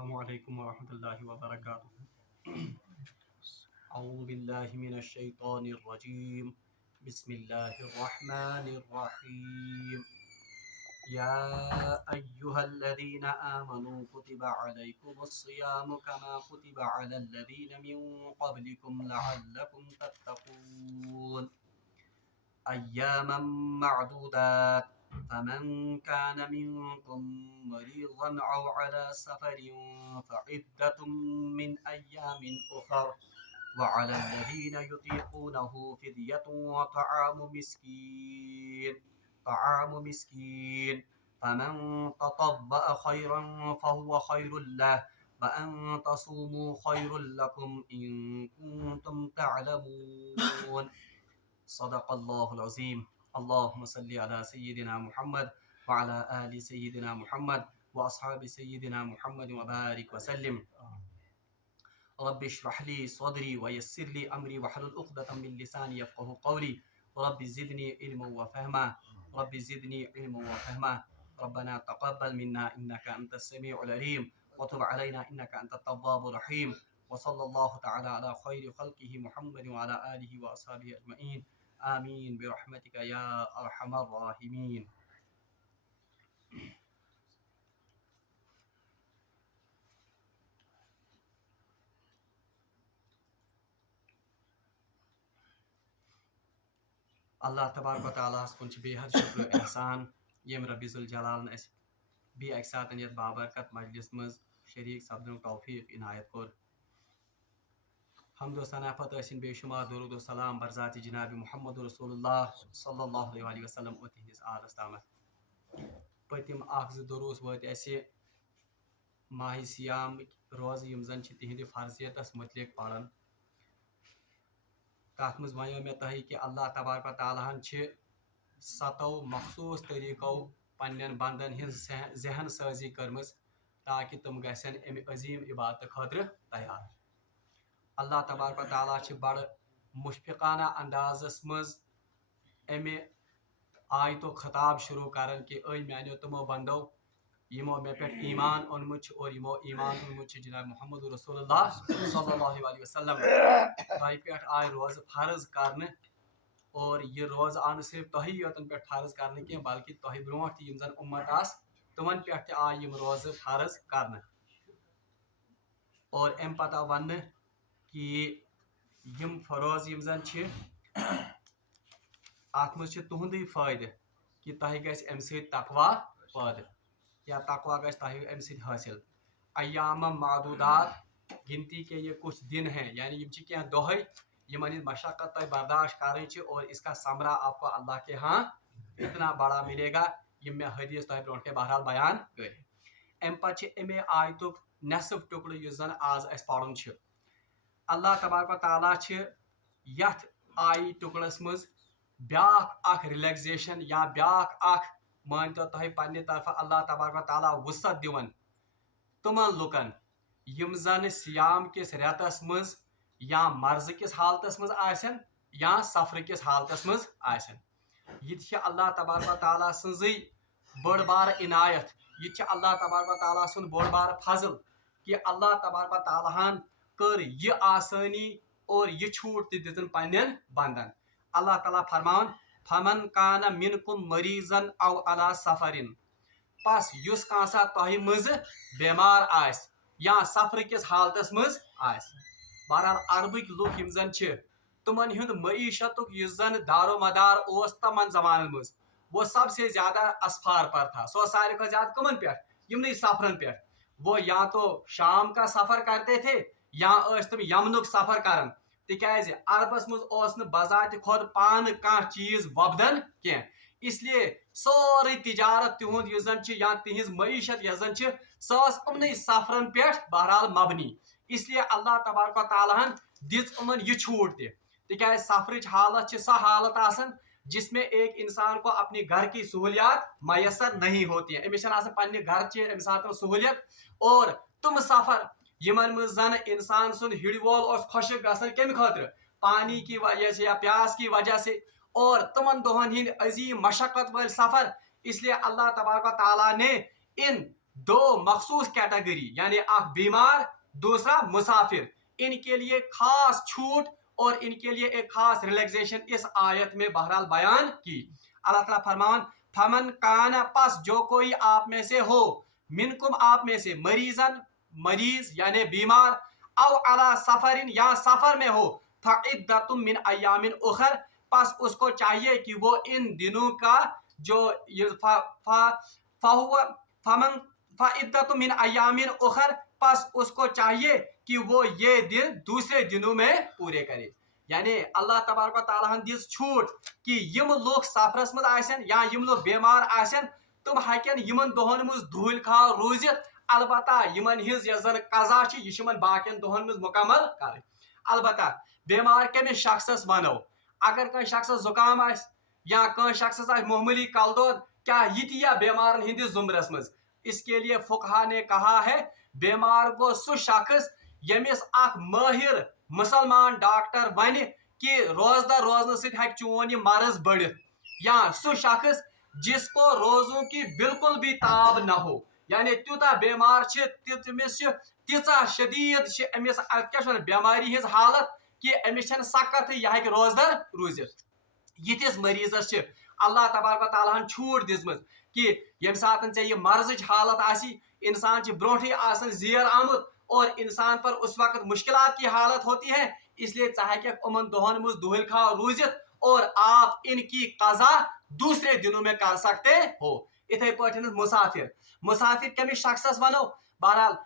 السلام علیکم ورحمۃ اللہ وبرکاتہ۔ اعوذ باللہ من الشیطان الرجیم، بسم اللہ الرحمن الرحیم۔ یا ایہا الذین آمنوا کتب علیکم الصیام کما کتب علی الذین من قبلکم لعلکم تتقون ایاما معدودات فمن كان منكم مريضا أو على سفر فعدة من أيام أخر وعلى الذين يطيقونه فدية طعام مسكين فمن تطوع خيرا فهو خير له وأن تصوموا خير لكم إن كنتم تعلمون صدق الله العظيم۔ اللهم صل على سيدنا محمد وعلى آل سيدنا محمد وأصحاب سيدنا محمد وبارك وسلم۔ رب اشرح لي صدري ويسر لي أمري واحلل عقدة من لساني يفقهوا قولي رب زدني علما وفهما رب زدني علما وفهما ربنا تقبل منا إنك أنت السميع العليم وتب علينا إنك أنت التواب الرحيم، وصلى الله تعالى على خير خلقه محمد وعلى آله وأصحابه أجمعين، آمین برحمتک یا ارحم الراحمین۔ اللہ تبارک و تعالیٰ کن بے حد شکر احسان یم رب ذوالجلال اس بی اکہ ساتن یت بابرکت مجلس مز شریک سپدن توفیق عنایت کور۔ حمد و ثنا پتہ ٲسِن بے شمار درود و سلام برذات جناب محمد رسول اللہ صلی اللہ علیہ وسلم اور تہندس آلس تامت۔ پتم اخ زٕ دروس وٲتۍ اَسہِ ماہ سیامٕکۍ روزٕ یِم زن چھِ تہنٛدِ فرضیتس متعلق پران۔ تتھ منٛز ونیو مےٚ تۄہہِ کہِ اللہ تبارک و تعالیٰ ہن چھِ 7 مخصوٗص طریٖقو پننٮ۪ن بنٛدن ہٕنٛز ذہن سٲزی کٔرمٕژ تاکہِ تِم گژھن امہِ عظیٖم عبادتہٕ خٲطرٕ تیار۔ اللہ تبارک و تعالیٰ چھِ بڑٕ مشفقانہ اندازس منٛز امہِ آیتُک خطاب شروع کران کہ أے میانیو تِمو بندو یِمو مےٚ پٮ۪ٹھ ایمان اوٚنمُت چھُ اور یِمو ایمان اوٚنمُت چھُ جناب محمد رسول اللہ صلی اللہ علیہ وسلم۔ تۄہہِ پٮ۪ٹھ آیہِ روزٕ فرض کرنہٕ اور یہِ روزٕ آو نہٕ صرف تۄہی یوتن پٮ۪ٹھ فرض کرنہٕ کینٛہہ بلکہِ تۄہہِ برونٛٹھ تہِ یِم زن اُمت آسہٕ تِمن پٮ۪ٹھ تہِ آیہِ یِم روزٕ فرض کرنہٕ۔ اور امہِ پتہٕ آو وننہٕ کہ یِم روزٕ یِم زن چھِ اتھ منٛز چھِ تُہُنٛدُے فٲیدٕ کہ تۄہہِ گژھِ امہِ سۭتۍ تقوا پٲدٕ یا تقوا گژھِ تۄہہِ امہِ سۭتۍ حٲصِل۔ ایام معدودات گنتی کے یہ کچھ دن ہیں، یعنی یم چھِ کینٛہہ دۄہے یمن ہٕنٛز مشقت تۄہہِ برداشت کرٕنۍ چھِ اور اس کا ثمرہ آپ کو اللہ کے ہاں اتنا بڑا ملے گا یم مےٚ حدیث تۄہہِ برونٛٹھ کنہِ بہرحال بیان کٔرۍ۔ امہِ پتہٕ چھِ امے آیتُک نٮ۪صف ٹُکڑٕ یُس زن آز اسہِ پرُن چھُ۔ اللہ تبارک و تعالیٰ چھِ یتھ آیی ٹُکڑس منٛز بیاکھ اکھ رِلیکزیشن یا بیاکھ اکھ مٲنتو تۄہہِ پننہِ طرفہٕ اللہ تبارک و تعالیٰ وُصعت دِوان تِمن لُکن یِم زن سیام کِس رٮ۪تس منٛز یا مرضہٕ کِس حالتس منٛز آسن یا سفرٕ کِس حالتس منٛز آسن۔ یہِ تہِ چھِ اللہ تبارک و تعالیٰ سٕنٛزٕے بٔڑ بارٕ عنایت، یہِ تہِ چھِ اللہ تبارک و تعالیٰ سُنٛد بوٚڑ بارٕ فضل کہ اللہ تبارک و تعالیٰ ہن کٔر یہِ آسٲنی اور یہِ چھوٗٹ تہِ دِژٕن پننٮ۪ن بنٛدن۔ اللہ تعالیٰ فرماوان فمن کانہ منکم مریضن او علی سفرن، پس یُس کانٛہہ سا تۄہہِ منٛزٕ بٮ۪مار آسہِ یا سفرٕ کِس حالتس منٛز آسہِ۔ بہرحال عربٕکۍ لُکھ یِم زن چھِ تِمن ہُنٛد معیشتُک یُس زن دارو مدار اوس تمن زمانن منٛز وہ سب سے زیادہ اسفار پر تھا، سُہ اوس ساروی کھۄتہٕ زیادٕ کٕمن پٮ۪ٹھ؟ یِمنٕے سفرن پٮ۪ٹھ۔ وہ یا تو شام کا سفر کرتے تھے یا ٲسۍ تِم یمنُک سفر کران، تِکیازِ عربس منٛز اوس نہٕ بذاتِ خۄد پانہٕ کانٛہہ چیٖز وۄپدان کینٛہہ، اس لیے سورُے تجارت تِہُنٛد یُس زن چھِ یا تِہنٛز معیشت یۄس زن چھِ سۄ ٲس یِمنٕے سفرن پٮ۪ٹھ بہرحال مبنی۔ اس لیے اللہ تبارک و تعالیٰ ہن دِژ یِمن یہِ چھوٗٹ تہِ، تِکیازِ سفرٕچ حالت چھِ سۄ حالت آسان جس میں ایک انسان کو اپنی گھر کی سہولیات میسر نہیں ہوتی ہیں، أمِس چھنہٕ آسان پننہِ گرچہِ اَمہِ ساتہٕ سہولیت اور تِم سفر یِمن منٛز زن انسان سُنٛد ہِڑِ وول اوس خۄشک گژھان کمہِ خٲطرٕ؟ پانی کی وجہ سے یا پیاس کی وجہ سے، اور تِمن دۄہن ہٕنٛدۍ عظیٖم مشقت وٲلۍ سفر۔ اس لیے اللہ تبارک و تعالیٰ نے ان दो मखसूस कैटेगरी यानी एक बीमार दूसरा मुसाफिर, इनके लिए खास छूट और इनके लिए एक खास रिलैक्सेशन इस आयत में बहरहाल बयान की। अल्लाह ताला फरमान फमन कान पस जो कोई आप में से हो मिनकुम आप में से मरीजन मरीज यानी बीमार औ अला सफरिन या सफर में हो फ़इद्दतुम मिन अय्यामिन उखर पस उसको चाहिए कि वो इन दिनों का जो फमन फ़इद्दतुम मिन अय्यामिन उखर पस उसको चाहिए कि वो ये दिन दूसरे दिनों में पूरे करे। यानी अल्लाह तबारक व तआला दिस छूट कि यम लोग सफरस मज आसन या यम लोग बीमार आसन तुम हकन यमन दोहन मज धूल खाव रूजित, अलबत्ता यमन हिज यजन कजा छ यह यमन बाकियन दोहन मज मुकम्मल कर। अलबत्ता बीमार कमिस शख्सस वनो अगर कह शख्सस जुकाम आस या कह शख्सस आस मामूली कलदोद क्या यह बीमारन हिंदिस जुमरस मज, इसके लिए फुकहा ने कहा है बीमार गो सु शख्स यमिस अख माहिर मुसलमान डॉक्टर वन कि रोजदार रोजन सक चोन यह मर्ज बढ़ित, या सु शख्स जिसको रोजों की बिल्कुल भी ताब न हो यानी त्यूता बीमार तमिस तीचा शदीद अमिस क्या बीमारी हज हालत कि अमिस सकत यह हेक रोजदार रूजित। यिथिस मरीजस अल्लाह तबारक व तआला छूट दिसमज कि यम सात यह मर्ज हालत आसी इंसान ब्रोठे आसन जेर आमुत और इंसान पर उस वक्त मुश्किलात की हालत होती है, इसलिए चाहे कि उमन दोहन मुझ दुहल खाओ रूजित और आप इनकी कजा दूसरे दिनों में कर सकते हो। इथे पे मुसाफिर मुसाफिर कमिस शख्सस वनो बहरहाल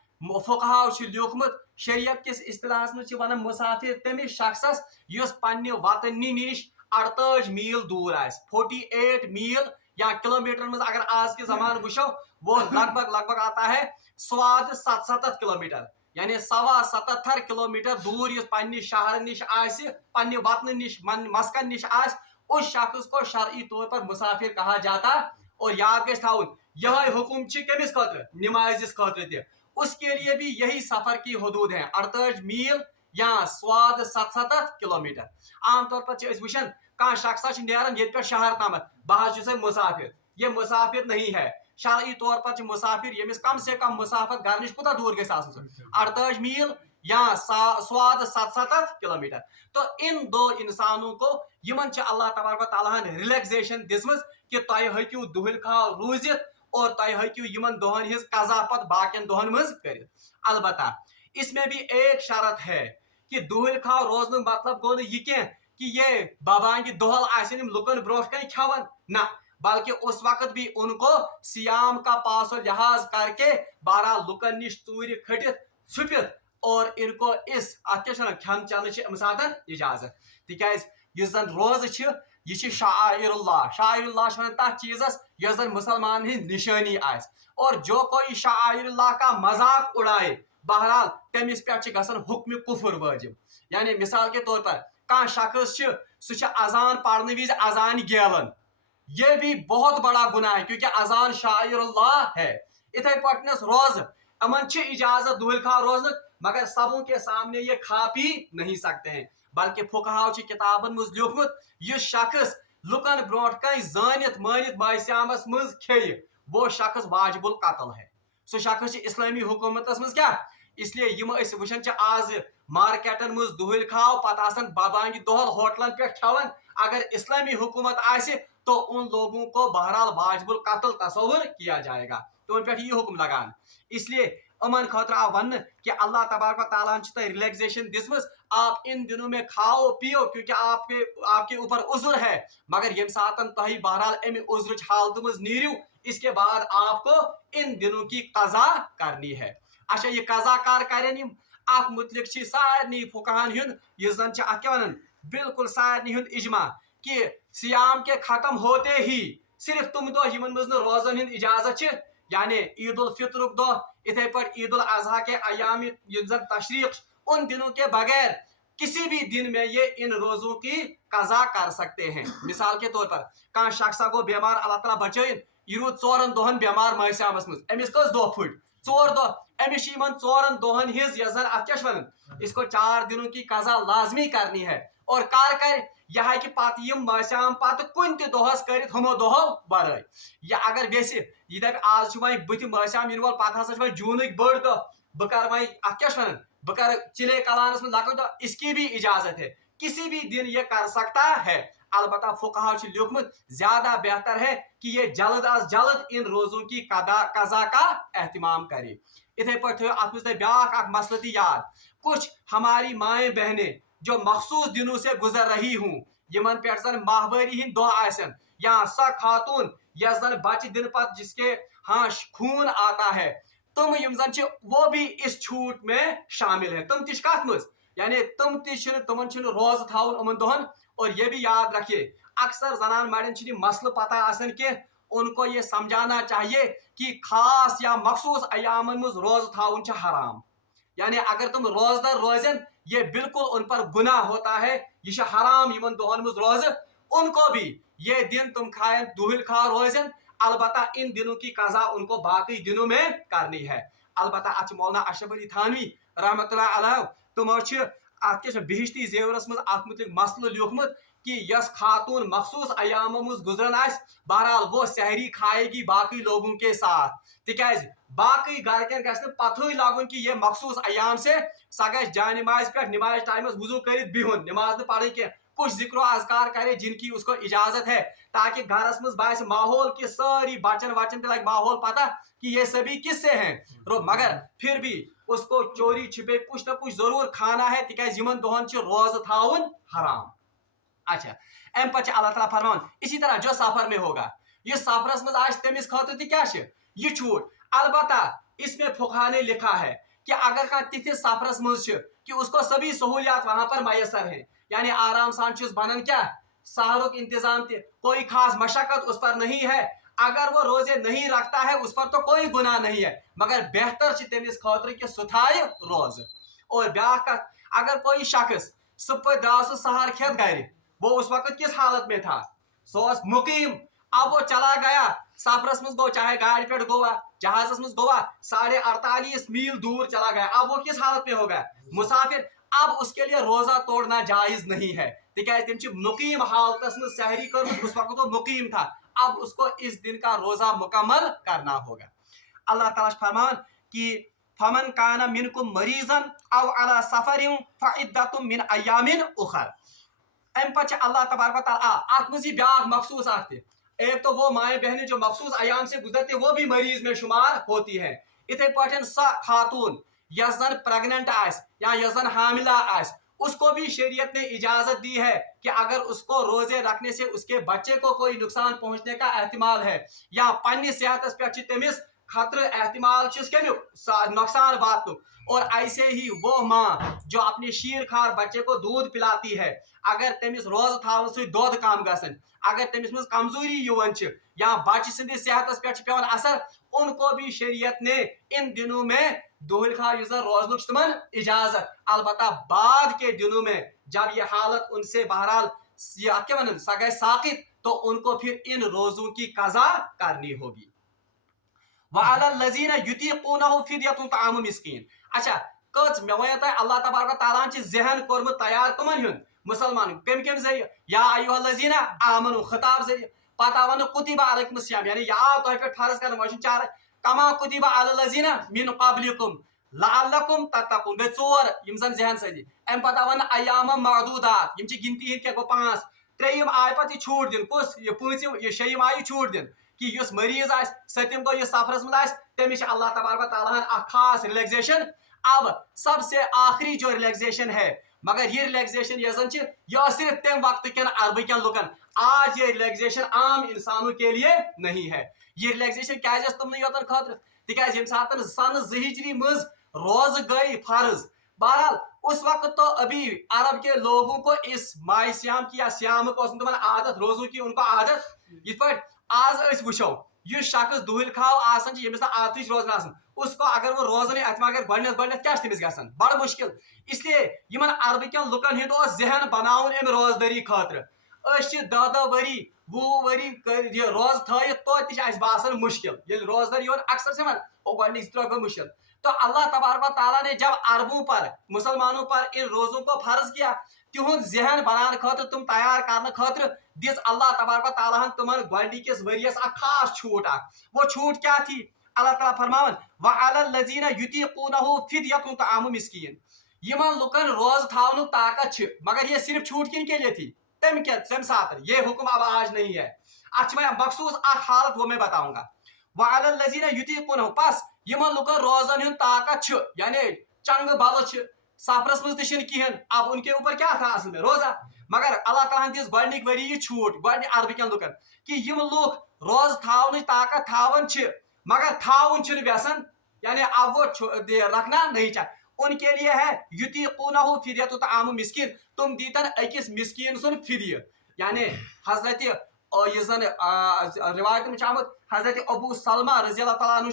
फुकहाओ लिखमुत शरीयत किस इस्तिलाहस में वन मुसाफिर तमिस शख्सस युस पन्ने वतन निश 48 मील दूर आस 48 मील या किलोमीटर में अगर आज के जमान वो वो लगभग आता है 77 किलोमीटर यानी 77 किलोमीटर दूर इस पन्ने शहर निश आसि पन्ने वतन निश मस्कन निश आस उस शख्स को शरई तौर पर मुसाफिर कहा जाता। और याद गई थाउन यह हुक्म कमिस खतर नमाजिस खतर ते उसके लिए भी यही सफर की हदूद है 48 मील या 77 किलोमीटर। आमतौर पर वुचन कह शख्स नान ये शहर तम बह मुसाफिर, ये मुसाफिर नहीं है। शरई तौर पर मुसाफिर यमिस कम से कम मुसाफत घर निश कुता दूर गई 48 मील या 77 किलोमीटर। तो इन दो इंसानों को यमन अल्लाह तबारक व तआला रिलैक्सेशन दिसमज कि तुम हकू दुहल खाव रूजित और तुम हकू यमन दोहन हिज कजा पत बाकियन दोहन मज कर। अलबत्ता इसमें भी एक शर्त है कि दुहल खाव रोजन मतलब गो यह कि ये बाबांगी दोहल आसन लुकन ब्रोह कन खवन ना, बल्कि उस वक्त भी उनको सियाम का पास लिहाज करके 12 लुकन निश चूर खटित छुपित और इनको इस खन चन सात इजाजत तिकाज इस जन रोज यह शाइरुल्लाह शाइरुल्लाह तथ चीजस यह जन मुसलमान हिंद निशानी आस और जो कोई शाइरुल्लाह का मजाक उड़ाए बहरहाल तमिस पे गसन हुक्म कुफर वाजिब। यानी मिसाल के तौर पर कह शख्स सह अजान पढ़ने विज अजान गेलन, यह भी बहुत बड़ा गुनाह है क्योंकि अजान शाइरुल्लाह है। इथे पटनस रोज अमन इजाजत दुहल खा रोजन मगर सबों के सामने ये खा पी नहीं सकते हैं, बल्कि फुकहाओ किताबन मज लिखमुत यह शख्स लुकन ब्रोट कन जानित मानित बायस्यामस मज खे वो शख्स वाजिबुल कत्ल है। सो शख्स इस्लामी हुकूमत मज क्या, इसलिए यम वुचन आज मार्केटन मज दुहल खाव पत बाबांगी दोहल होटलन पे खवन अगर इस्लामी हुकूमत आसे तो उन लोगों को बहरहाल वाजिबुल कत्ल तस्वुर किया जाएगा, तो उन पे ये हुक्म लगान। इसलिए अमन खतर आ वन कि अल्लाह तबारक व तआला ने रिलैक्सेशन दिसमस आप इन दिनों में खाओ पियो क्योंकि आपके ऊपर उज़्र है, मगर यम सातन तुम बहरहाल अमि उज़्र हालत मज नीरियो इसके बाद आपको इन दिनों की कजा करनी है। अच्छा ये कजा कर करें अत मुतलिक सारनी फुकहान हुंद यह जन अत वन बिल्कुल सारनी हुंद इजमा कि सियाम के खत्म होते ही सिर्फ तुम दो यमन मज रोजन हिंद इजाजत यानी ईद उल फितर दह इथे पर ईद उल अजहा के अयाम तशरीक उन दिनों के बगैर किसी भी दिन में ये इन रोजों की कजा कर सकते हैं। मिसाल के तौर पर कह शख्स गो बीमार अल्लाह ताला बचाइन यह रूद 4 दोहन बीमार माहसामस मज अमिस कस दह फुट 4 दह अमिस 4 दोहन हिज यह जन अत क्या इसको 4 दिनों की कजा लाजमी करनी है और कार कर यह है कि पत यम शाम पत कुन त दोहस कर हमो दोहो वर या अगर वेस यह दप आज वह बुत शाम इन वोल पत हसा जून बड़ दह बह कर वह अत क्या वन बह कर चिले कलानस में लकट दह इसकी भी इजाजत है किसी भी दिन ये कर सकता है। अलबत्ता फुकहा लिखमुत ज्यादा बेहतर है कि ये जल्द अज जल्द इन रोजों की कजा का एहतमाम करे। इथे पे अत ब्या मसलती याद कुछ हमारी माएँ बहनें जो मखसूस दिनों से गुजर रही हूँ यमन पे जन माहवारी हिंद दह आसन या सा खातून यस जन बच दिन पत जिसके हाँ खून आता है तुम यम जन वो भी इस छूट में शामिल है। तुम तिश कत मज यानी तुम तुमन रोज थाउन उमन दोहन। और ये भी याद रखिए अक्सर जनान मड़न मसल पता आसन के उनको ये समझाना चाहिए कि खास या मखसूस अयामन मज रोज थाउन हराम यानी अगर तुम रोजदार रोजन ये बिल्कुल उन पर गुनाह होता है ये हराम यमन दोहन मज रोज उनको भी ये दिन तुम खाए दुहिल खा रोजन अलबत्ता इन दिनों की कजा उनको बाकी दिनों में करनी है। अलबत्ता अच मौलाना अशरफ अली थानवी रहमतुल्लाह अलैह तुमो अत बिहिश्ती जेवरस मज अत मुतलिक मसल लिखमुत कि यस खातून मखसूस अयामों मज गुजरन आस बहरहाल वो सहरी खाएगी बाकी लोगों के साथ तिकाज बाकी गरकन गस पथई लगन कि ये मखसूस अयाम से सा गस जान नमाज पे नमाज टाइम वजू कर बिहुन नमाज न पढ़ के कुछ जिक्र अजकार करे जिनकी उसको इजाजत है ताकि घरस मज बास माहौल की सारी बचन वचन पे लग माहौल पता कि ये सभी किससे हैं मगर फिर भी उसको चोरी छिपे कुछ ना कुछ जरूर खाना है तिकाज यमन दोहन रोज थाउन हराम। अच्छा अम पे अल्लाह ताला फरमान इसी तरह जो सफर में होगा ये सफरस मज आज तमिस खतर क्या ये छूट अलबत्ता इसमें फुकहा ने लिखा है कि अगर कह तिथिस सफरस मज कि उसको सभी सहूलियात वहां पर मैसर हैं यानी आराम सान बनन क्या सहरुक इंतजाम कोई खास मशक्कत उस पर नहीं है अगर वो रोजे नहीं रखता है उस पर तो कोई गुनाह नहीं है मगर बेहतर तमिस खतर कि सह थाय रोज। और ब्या कत अगर कोई शख्स सुबह द्राव सहर खेत गर वो उस वक्त किस हालत में था सो मुकीम अब वो चला गया सफरस मज गो चाहे गाड़ी पे गोवा जहाजस मज गोवा 48.5 मील दूर चला गया अब वो किस हालत में होगा मुसाफिर अब उसके लिए रोजा तोड़ना जायज नहीं है तिम मुकीम हालत में सहरी कर उस वक्त वो मुकीम था अब उसको इस दिन का रोजा मुकम्मल करना होगा। अल्लाह ताला फरमान कि फमन काना मिनकुम मरीजन अव अला सफरिन फइद्दतुम मिन अय्यामिन उखर अम पे अल्लाह तबारक व तआला अत मज ब्या मखसूस एक तो वो माएँ बहनें जो मखसूस अयाम से गुजरती वो भी मरीज में शुमार होती है। इथे पठन सा खातून यस जन प्रेग्नेंट आस या यस जन हामिला आस उसको भी शरीयत ने इजाजत दी है कि अगर उसको रोजे रखने से उसके बच्चे को कोई नुकसान पहुंचने का एहतिमाल है या पन्नी सेहत पे तमिस खतर एहतिमाल नुकसान वात और ऐसे ही वो माँ जो अपने शीर खार बच्चे को दूध पिलाती है अगर तमिस रोज थावन सु दोध कम गसन अगर तमिस मज कमजोरी युवन या बच्चे सिंद सेहत पे पेवन असर उनको भी शरीयत ने इन दिनों में दोहल खा रोजन तमन इजाजत अलबत्ता बाद के दिनों में जब ये हालत उनसे बहरहाल क्या वन सा गए साकित तो उनको फिर इन रोजों की कजा करनी होगी। वअलल्लज़ीना युतीक़ूनहु फ़िद्यतुन ताअमु मिस्कीन। अच्छा कच मे वन तह अल्लाह तबारक व तआला ज़हन कोरमुत तैयार कमन हुन मुसलमान कम जरिए या अय्युहल्लज़ीना आमनु खिताब जरिए पता वन कुतिबा अलैकुमुस सियाम यानी या तोह पे फर्ज कर वशन चार कमा कुतिबा अलल्लज़ीना मिन क़ब्लिकुम लअल्लकुम तत्तक़ून बे चोर यम जन ज़हन सजी अम पता वन अय्याम मादूदात यम गिनती हिंद क्या गो 5 त्रेयम आय पत छूट दिन कुस ये पूंचम ये शेयम आय छूट दिन कि युस मरीज आस सतम गो ये सफरस मज आस तमिस अल्लाह तबारक व तआला अ खास रिलैक्सेशन। अब सबसे आखिरी जो रिलैक्सेशन है मगर ये रिलैक्सेशन यह सिर्फ तम वक्त के अरब के लुकन आज ये रिलैक्सेशन आम इंसानों के लिए नहीं है। ये रिलैक्सेशन क्या तुमन योतन खतर तिकाज यम सातन सन ज़हिजरी मज रोज गई फर्ज बहरहाल उस वक्त तो अभी अरब के लोगों को इस माह श्याम की या श्याम को आदत रोजों की उनको आदत इत पे आज वो यह शख्स दुहल खाव आसान यमिस आदत रोजन उसको अगर वो रोजन अगर गो क्या गसन बड़ मुश्किल इसलिए यमन अरब के लुकन हिंद जहन बनावन अम रोजदारी खतर 10 वरी 20 वरी रोज थत तो बासान मुश्किल ये रोजदार योन अक्सर से गो मुश्किल तो अल्लाह तबारक व तआला ने जब अरबों पर मुसलमानों पर इन रोजों को फर्ज किया तिहुंद जहन बनाने खतर तुम तैयार करने खतर दिस अल्लाह तबारक व तआला तुमन गोडनिकिस वरियस अ खास छूट वो छूट क्या थी अल्लाह ताला फरमावन व अलल लजीना युतीकुनहु फिदयतुन तआमु मिस्कीन यमन लुकन रोज थावनुक ताकत छ मगर ये सिर्फ छूट किन के लिए थी तम साथ ये हुक्म अब आज नहीं है अच्छा मैं मखसूस हालत वो मैं बताऊंगा व अलल लजीना युतीकुनहु पास यमन लुकन रोजन हुन ताकत छ यानी चंग बल छ सफरस मज तहन अब उनके ऊपर क्या था असल में रोजा मगर अल्लाह ताला दिस गोडनिक वरी ये छूट गोडनि अरबिकन लुकन कि यम लुक रोज थावन ताकत थावन छ मगर थावन छ व्यसन यानी अब वो रखना नहीं चाहिए उनके लिए है युतीकुनहु फिदयतु तआमु मिस्कीन तुम दीतन अकिस मिस्कीन सुन फिदिय यानी हजरत रिवायत में आमुत हजरत अबू सलमा रज़ी अल्लाह तआला अन्हु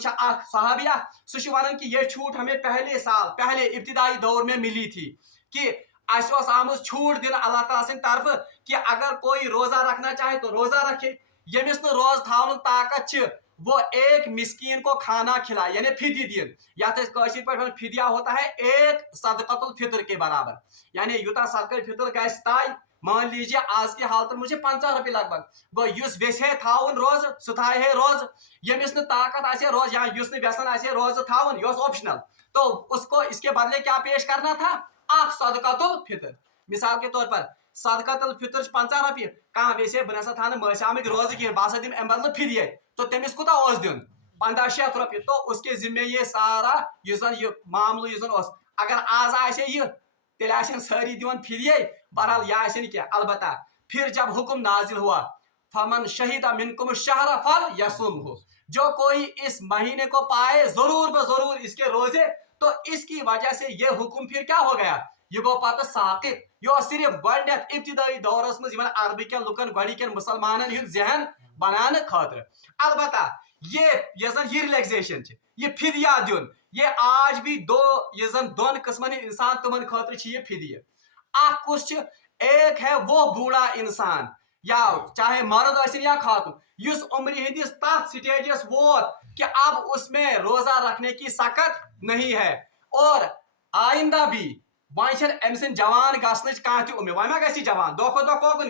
सहाबिया सह वनान कि यह छूट हमें पहले इब्तिदाई दौर में मिली थी कि आमुज छूट दिन अल्लाह ताला से तरफ कि अगर कोई रोजा रखना चाहे तो रोजा रखे यमिस न रोज थावन ताकत वो एक मिस्कीन को खाना खिलाए यानी फिदी दिन या फिदिया होता है एक सदक़तुल फितर के बराबर यानी यूता सदक़तुल फितर गए मान लीजिए आज की हालत में मुझे 50 रुपये लगभग गो युस वेसे थावन रोज सुथाए है रोज यमिस न ताकत आसे रोज या युस न व्यसन आसे रोज थावन योस ऑप्शनल तो उसको इसके बदले क्या पेश करना था आख सदक़तुल फितर मिसाल के तौर पर सदक़तुल फितर 50 रुपये कहाँ वेसे बनसा थान मशामिक रोज की बासा दिन एम बदल फिदिए तो तमिस कुता ओस दिन 1500 रुपये तो उसके जिम्मे ये सारा ये मामलो अगर आज आसे ये तेल आसन सारी दिवन फिदिए बहरहाल यह आसन क्या अलबत्ता फिर जब हुक्म नाजिल हुआ फमन शहीदा मिनकुम शहरा फल यसुम हो जो कोई इस महीने को पाए जरूर बजरूर इसके रोजे तो इसकी वजह से ये हुक्म फिर क्या हो गया ये गो पत साकित यो सिर्फ गोडनेथ इब्तिदाई दौरस मज अरबिकन लुकन गोडिकन मुसलमानन हुंद जहन बनाने खातिर अलबत्ता ये रिलैक्सेशन ये फिदिया दिन ये आज भी दोन किस्मन इंसान तुमन खातिर ये फिदिया कुछ एक है वो बूढ़ा इंसान या चाहे मर्द या खातून इस उम्र हंदिस तथ स्टेजस वोत कि अब उसमें रोजा रखने की सकत नहीं है और आइंदा भी वन अम जवान गसन कह उम्मीद वन मा जवान दो दो कोकुन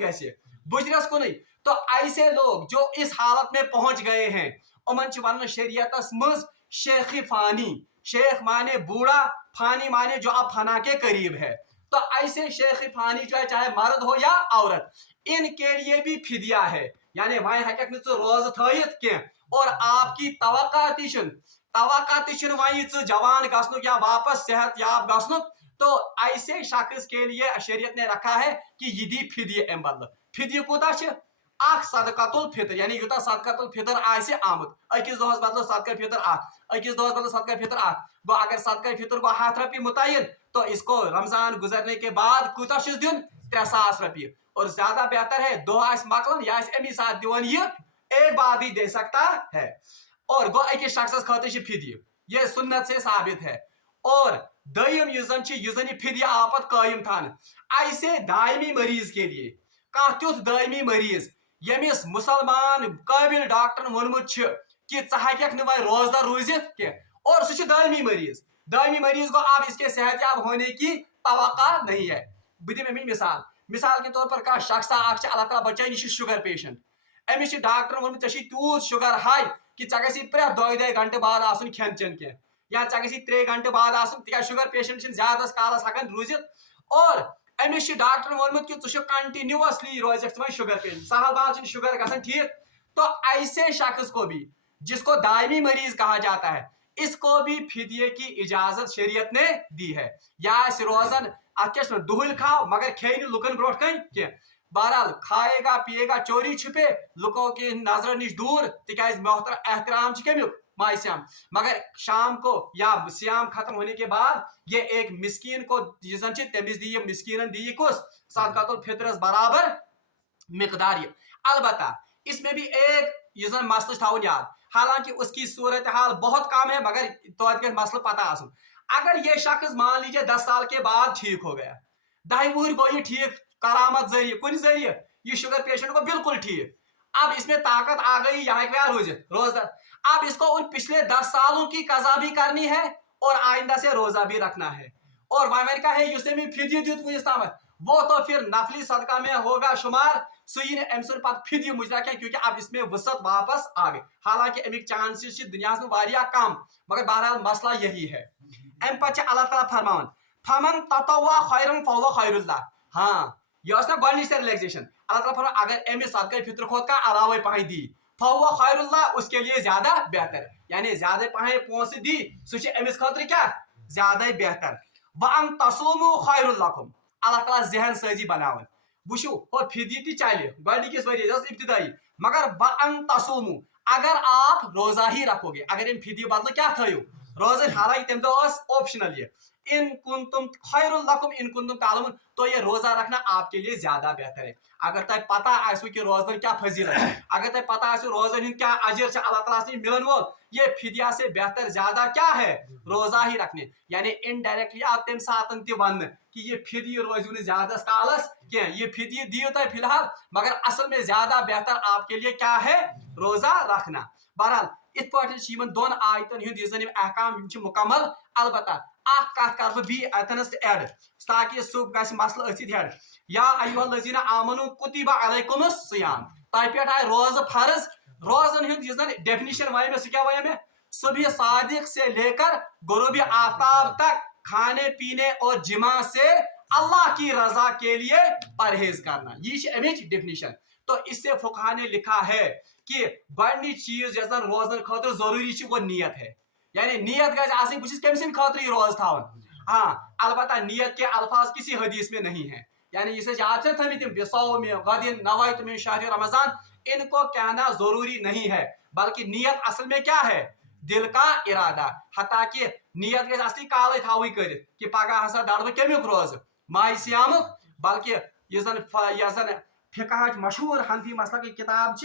गुजरस कुन तो ऐसे लोग जो इस हालत में पहुंच गए हैं उमन वन शरीयतस मज शेख फानी शेख माने बूढ़ा फानी माने जो अब फना के करीब है तो ऐसे शेख फानी जो है चाहे मर्द हो या औरत इनके लिए भी फिदिया है यानी वह हक रोज थत क्या और आपकी तवक्का वही जवान गसनुक या वापस सेहत याब गसनुक तो ऐसे शख्स के लिए शरीयत ने रखा है कि ये दी फिदिया अम बदल फिदिया कोता सदक़तुल फितर यानी यूता सदक़तुल फितर आसे आमुत अकिस दोहस बदल सदक़ा फितर अकिस दोहस बदल सदक़ा फितर गो अगर सदक़ा फितर गो 7 रुपये मुतय्यन तो इसको रमजान गुजरने के बाद कुता दिन 300 रुपये और ज्यादा बेहतर है दो मकलन या अमी साथ दिवन ये एक बार भी दे सकता है और गो अकिस शख्स खातिर फिदिया ये सुन्नत से साबित है और दयम ये फिदिया आपत कायम थान ऐसे दायमी मरीज के लिए कह तुथ दायमी मरीज यमिस मुसलमान काबिल डॉक्टर वोनमुत कि हक वह रोजदार रूजित कह और सह दायमी मरीज को अब इसके सेहतयाब होने की तवक्का नहीं है बह दिम मिसाल के तौर पर कह शख्स अल्लाह ताला बचाए यह शुगर पेशेंट अमिस डॉक्टर वोनमुत तूत शुगर हाई कि गे प्रे 2 घंटे बाद आसन खेन चेन कह या गे 3 घंटे बाद आसन तिक शुगर पेशेंट ज्यादा कालस हकान रूजित और अमिस डॉक्टर वोनमुत कि तू कंटिन्यूअसली रोज शुगर पेशेंट सहल बाल शुगर गसन ठीक तो ऐसे शख्स को भी जिसको दायमी मरीज कहा जाता है इसको भी फिदिये की इजाजत शरीयत ने दी है या रोजन अत दुहल खाओ मगर खे लुकन ब्रोट कह बहरहाल खाएगा पिएगा चोरी छुपे लुकों की नजर निश दूर तिकाज मोहतर एहतराम कमुक मायश्याम मगर शाम को या श्याम खत्म होने के बाद ये एक मिस्कीन को तमिस दी मिस्कीन दी कुछ सदक़तुल फितरस बराबर मिकदार अलबत्ता इसमें भी एक मसल थावन याद हालांकि उसकी सूरत हाल बहुत कम है मगर तो मसल पता आसन अगर ये शख्स मान लीजिए 10 साल के बाद ठीक हो गया 10 वुहर गो ये ठीक करामत जरिए कुछ जरिए ये शुगर पेशेंट को बिल्कुल ठीक अब इसमें ताकत आ गई यहाँ क्या रोजदार अब इसको उन पिछले 10 सालों की कज़ा भी करनी है और आइंदा से रोजा भी रखना है और वह का है उसने भी फिदिया दित वो तो फिर नफली सदका में होगा शुमार, सो यी अम सुन पत फिदिय मुजरा क्या, क्योंकि अब इसमें वसत वापस आ गई। हालांकि अमिक चांसेस दुनिया में वारिया कम, मगर बहरहाल मसला यही है। अम पे अल्लाह ताला फरमान फमन ततव्वा खैरन फहुव खैरुल्लाह। हाँ, यह ना गोडनिच रिलैक्सेशन। अल्लाह ताला फरमान अगर अमिस सदका फित्र खोत का अलावे पह दी फहुव खैरुल्लाह, उसके लिए ज्यादा बेहतर, यानी ज्यादा पह पोंस दी सह अमिस खतर क्या ज्यादा बेहतर। व अन तसूमु खैरुल लकुम, अल्लाह ताला जहन साजी बनावन। वुशु और फिदी ती चल गोडनिकिस वरियस इब्तिदाई, मगर व अन तसूमु, अगर आप रोजा ही रखोगे, अगर इन फिदी बदल क्या थयो रोजा, हालांकि तम दो ऑप्शनल ये इन कुंतुम खैरुल लकुम इन कुंतुम तालमुन, तो ये रोजा रखना आपके लिए ज्यादा बेहतर है। अगर तक पता आसो कि रोजन क्या फजीलत है, अगर तक पता आसो रोजन हिंद क्या अजर अल्लाह ताला से मिलन वोल, ये फिदिया से बेहतर ज्यादा क्या है रोजा ही रखने। यानी इनडायरेक्टली आप तम सातन ति वन कि ये फिदी रोजू ने ज्यादा कालस क्या, ये फिदी दियो तो फिलहाल, मगर असल में ज्यादा बेहतर आपके लिए क्या है रोजा रखना। बहरहाल इत पे दोन आयतन हूं अहकाम मुकम्मल। अलबत्ता कत कर बह बी अतनस एड, ताकि सह ग मसल असित हेड। या अय्युहल्लज़ीना आमनू कुतिबा अलैकुमुस सियाम, तह पे आए रोज फर्ज। रोजन हूं डेफिनेशन वे सह क्या वे सुबह सादिक से लेकर गुरूब आफ्ताब तक खाने पीने और जिमा से अल्लाह की रजा के लिए परहेज करना, ये अमिच डेफिनेशन। तो इससे फुकहा ने लिखा है कि गई चीज रोजन खतर जरूरी वो नियत है, यानी नियत गई कम सद खतर रोज थावन। हाँ, अलबत्ता नियत के अल्फाज किसी हदीस में नहीं है, यानी इसे याद थमित बिसौम गदिन नवैतु मिन शहर रमजान, इनको कहना जरूरी नहीं है, बल्कि नियत असल में क्या है दिल का इरादा। हता कि नियत गई असली काल थावी कर कि पगह हसा दड़ बह कमुक रोज माह सियामुक, बल्कि यह फिकह मशहूर हनफी मसला की किताब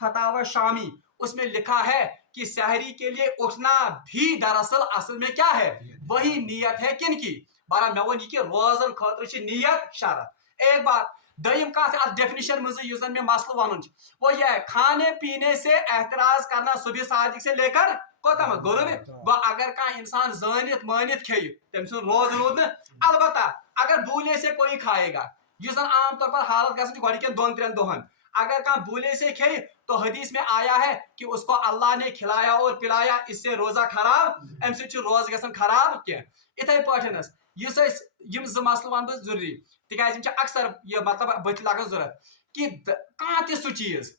फतावा शामी, उसमें लिखा है कि सहरी के लिए उठना भी दरअसल असल में क्या है वही नियत है किन की। बारा मे वन कि रोजन खतर नियत शरत। एक बात दयम कत डेफिनेशन मज मे मसल वन वो यह खाने पीने से एहतराज करना सुबह सादिक से लेकर कोतम गुरूब। गो अगर कह इंसान जानित मानित खे तम सुन रोज रूद न, अलबत्ता अगर भूले से कोई खाएगा, आम तौर पर हालत गन दोन त्रेन दोहन, अगर कह भूले से खे तो हदीस में आया है कि उसको अल्लाह ने खिलाया और पिलाया, इससे रोजा खराब, अम सह रोज गसन खराब कह। इथे पठनस ज मसल वन बह जरूरी, तिक अक्सर यह मतलब बथ लगन जरूरत कि कह सह चीज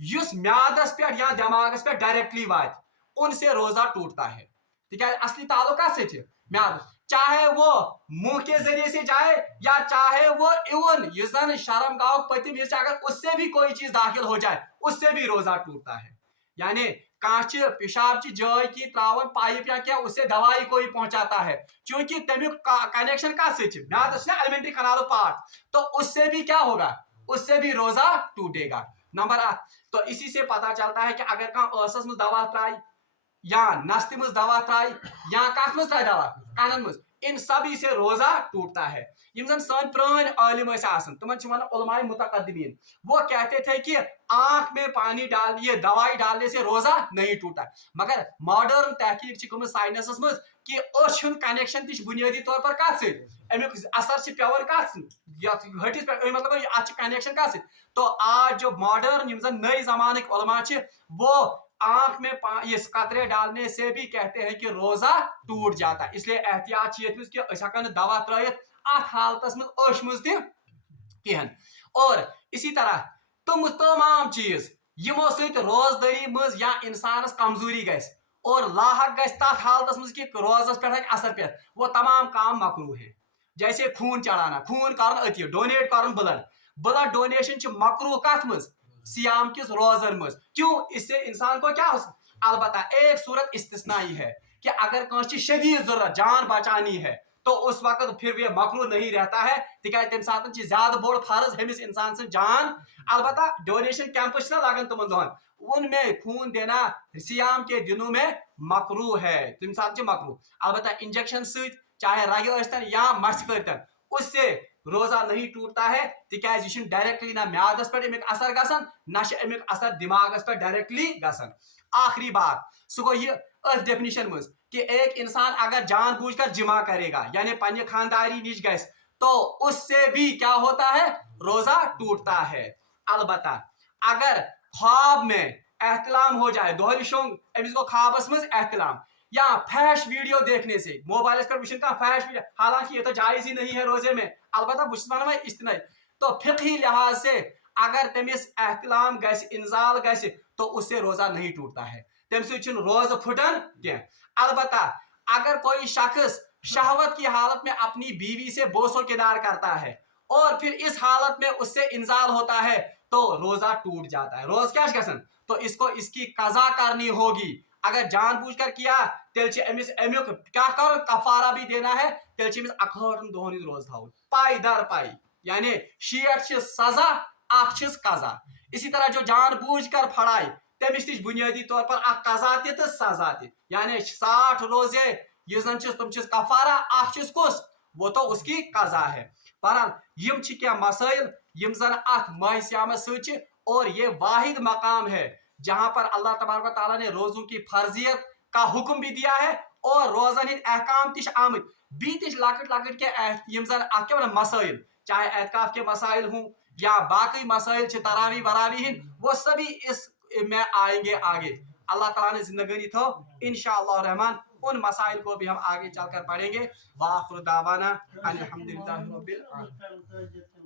युस म्यादस पे या दिमागस पे डायरेक्टली वात, उनसे रोजा टूटता है। तिक असली ताल्लुक कत म्याद, चाहे वो मुंह के जरिए से जाए या चाहे वो इवन युजन शर्म गाँव पतिम हिस्सा, अगर उससे भी कोई चीज दाखिल हो जाए उससे भी रोजा टूटता है। यानी कह पेशाब की जय की त्रावन पाइप या क्या उससे दवाई कोई पहुंचाता है, क्योंकि तमिक कनेक्शन का म्यादस एलिमेंट्री कनालो पार्ट, तो उससे भी क्या होगा उससे भी रोजा टूटेगा। नंबर 8, तो इसी से पता चलता है कि अगर कह असस में दवा त्राई या नस्त मज दवा त्राई या कत मज त्राई दवा कानन मज, इन सभी से रोजा टूटता है। सन प्रान आलिम तुमन उलमाए मुतकद्दिमीन, वो कहते थे कि आंख में पानी डाल ये दवाई डालने से रोजा नहीं टूटा, मगर मॉडर्न तहकीक साइंस मज कि अन कनेक्शन ति बुनियादी तौर पर कत अमुक असर पेवन कत हटिस पे, मतलब अ कनेक्शन कत। तो आज जो मॉडर्न नई जमाने उलमा वो आंख में इस कतरे डालने से भी कहते हैं कि रोजा टूट जाता है। इसलिए एहतियात कि दवा त्रयत अत हालत में अश मज तहन। और इसी तरह तुम तमाम चीज यमो सत रोजदारी मज या इंसानस कमजोरी गस और लाहक गस तथ हालत मज कि रोजस पे असर पे, वो तमाम काम मकरूह है। जैसे खून चढ़ाना, खून कर अति डोनेट कर ब्लड डोनेशन मकरूह कत मज सियाम किस रोजन मज, क्यों इससे इंसान को क्या हो। अलबत्ता एक सूरत इस्तिस्नाई है कि अगर कहीं शदीद जरूरत जान बचानी है तो उस वक्त फिर भी मकरू नहीं रहता है, तिकाज तम सात ज्यादा बोड़ फर्ज हमिस इंसान से जान। अलबत्ता डोनेशन कैंप लगन तुम दोहन, उनमें खून देना सियाम के दिनों में मकरू है, तम सात मकरू। अलबत्ता इंजेक्शन सहित चाहे रग या मस कर उससे रोजा नहीं टूटता है, तिकाज यह डायरेक्टली ना म्यादस पे अमिक असर गसन ना अमिक असर दिमागस पे डायरेक्टली गसन। आखिरी बात सह गो यह डेफिनेशन मज कि एक इंसान अगर जानबूझकर जिमा करेगा यानी पन्ने खानदारी निश गस, तो उससे भी क्या होता है, रोजा टूटता है। अलबत्ता अगर ख्वाब में एहतलाम हो जाए, दोहरी शोंग अमिस गो ख्वाबस मज एहतलाम, या फैश वीडियो देखने से, मोबाइल पर वुचन का फैश वीडियो, हालांकि ये तो जायज ही नहीं है रोजे में, अलबत्ता बुश वन इतना, तो फिक़ही लिहाज से अगर तमिस एहतलाम गस इंजाल गस तो उससे रोजा नहीं टूटता है, तम से रोज फुटन कह। अलबत्ता अगर कोई शख्स शहवत की हालत में अपनी बीवी से बोसो किनार करता है और फिर इस हालत में उससे इंजाल होता है तो रोजा टूट जाता है। रोज क्या गसन, तो इसको इसकी कजा करनी होगी। अगर जानबूझकर किया तेल अमिस अमुक क्या कर कफारा भी देना है, तेल अमिस 68 दोहन रोज थाउन पाई दर पाई, यानी 60 सजा 8 कजा। इसी तरह जो जानबूझकर फड़ाई तमिस निश बुनियादी तौर पर कजा तो सजा ति, यानी 60 रोजे ये तुम कफारा 8 कुस, वो तो उसकी कजा है। बहरहाल यम क्या मसाइल यम जन अत माह सियाम सच, और ये वाहिद मकाम है जहां पर अल्लाह तबारक व तआला ने रोजों की फर्जियत का हुक्म भी दिया है और रोजन हिंद अहकाम तिश आमद बीतिश लकट लकट के यम जन क्या वन मसाइल, चाहे एतकाफ के मसाइल हों या बाकी मसाइल तरावी वरावी हिंद, वो सभी इस में आएंगे आगे। अल्लाह ताला ने जिंदगी थो, इंशाअल्लाह रहमान उन मसाइल को भी हम आगे चलकर पढ़ेंगे। वाखिर दावाना अनिल हम्दुलिल्लाहि रब्बिल आलमीन।